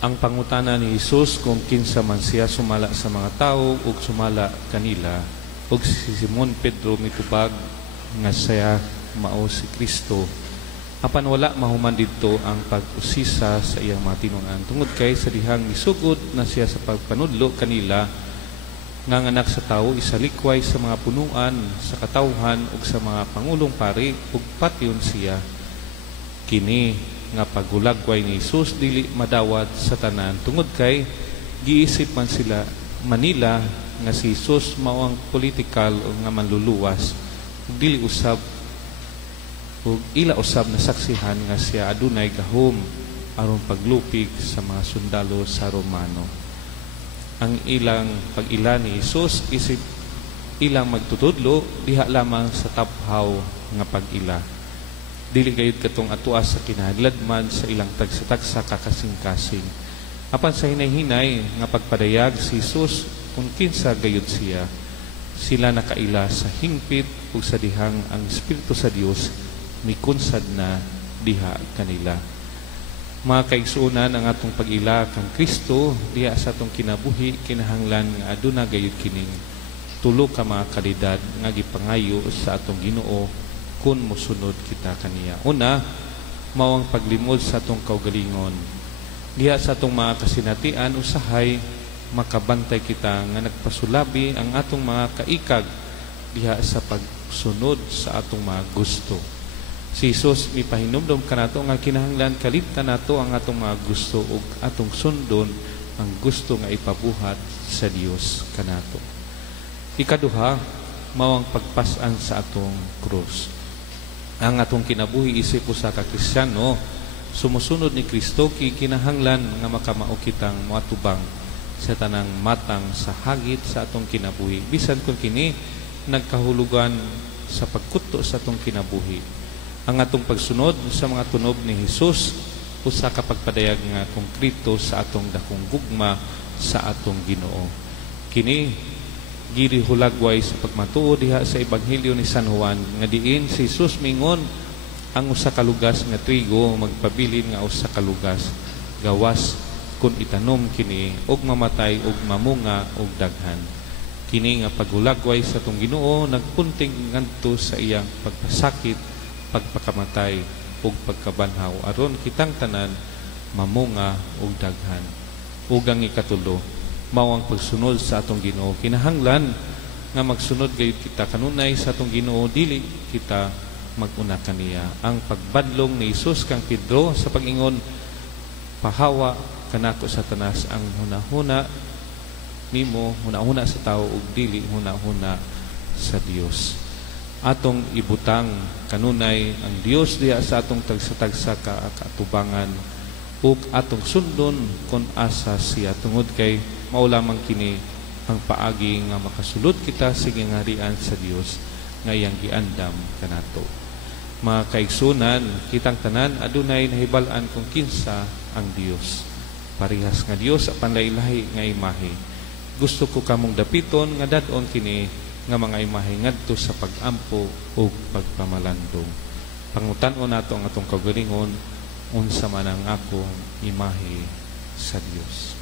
ang pangutana ni Jesus kung kinsa man siya sumala sa mga tao ug sumala kanila, ug si Simon Pedro mitubag nga siya mao si Kristo. Apan wala mahuman didto ang pag-usisa sa iyang mga tinun-an tungod kay sa dihang misugod na siya sa pagpanudlo kanila nga anak sa tao isalikway sa mga punuan sa katawhan ug sa mga pangulong pari ug patyon siya. Kini nga pagulagway ni Jesus dili madawat sa tanan tungod kay giisip man sila Manila nga si Jesus mao ang political o nga manluluwas ug dili usab ug ila usab na saksihan nga siya adunay gahom aron paglupig sa mga sundalo sa Romano. Ang ilang pag-ila ni Jesus isip ilang magtutudlo diha lamang sa taphaw nga pag-ila. Dili gayud katong atuas sa kinahadladman sa ilang tagsa-tagsa kakasing-kasing. Apan sa hinay-hinay nga pagpadayag si Jesus kung kinsa gayud siya, sila nakaila sa hingpit ug sa dihang ang Espiritu sa Dios mikunsad na diha kanila. Mga kaigsuonan, ang atong pag-ila kang Kristo diha sa atong kinabuhi kinahanglan nga aduna gayud kining tulo ka mga kalidad nga gipangayo sa atong Ginoo kun mosunod kita kaniya. Una, mao ang paglimod sa atong kaugalingon. Diha sa atong mga kasinatian usahay makabantay kita nga nagpasulabi ang atong mga kaikag diha sa pagsunod sa atong mga gusto. Si Jesus mipahinumdom kanato nga kinahanglan kalimtan nato ang atong mga gusto ug atong sundon ang gusto nga ipabuhat sa Dios kanato. Ikaduha, mao ang pagpas-an sa atong krus. Ang atong kinabuhi isip usa ka Kristiyano sumusunod ni Kristo kinahanglan nga makamao kitang moatubang sa tanang matang sa hagit sa atong kinabuhi bisan kun kini nagkahulugan sa pagkuto sa atong kinabuhi. Ang atong pagsunod sa mga tunob ni Jesus usa ka pagpadayag nga konkreto sa atong dakong gugma sa atong Ginoo. Kini girihulagway sa pagmatuo diha sa Ebanghelyo ni San Juan nga diin si Jesus mingon ang usa ka lugas nga trigo magpabilin nga usa ka lugas gawas kung itanom kini og mamatay og mamunga og daghan. Kini nga paghulagway sa atong Ginoo nagpunting ngadto sa iyang pagpasakit, pagpakamatay ug pagkabanhaw aron kitang tanan mamunga ug daghan. Ug ang ikatulo, mao ang pagsunod sa atong Ginoo. Kinahanglan nga magsunod gayud kita kanunay sa atong Ginoo dili kita mag-una kaniya. Ang pagbadlong ni Jesus kang Pedro sa pag-ingon, pahawa kanako Satanas ang hunahuna nimo, hunahuna sa tao ug dili hunahuna sa Dios. Atong ibutang kanunay ang Dios diha sa atong tagsa-tagsa kaatubangan ug atong sundon kon asa siya tungod kay mao lamang kini ang paagi nga makasulod kita sa gingharian sa Dios nga iyang giandam kanato. Mga kaigsunan, kitang tanan adunay nahibal-an kung kinsa ang Dios. Parihas nga Dios apan lahi-lahi nga imahe. Gusto ko kamong dapiton nga dad-on kini nga mga imahe ngadto sa pag-ampo o pagpamalandong. Pangutan-on nato ang atong kaugalingon unsa man ang akong imahe sa Dios.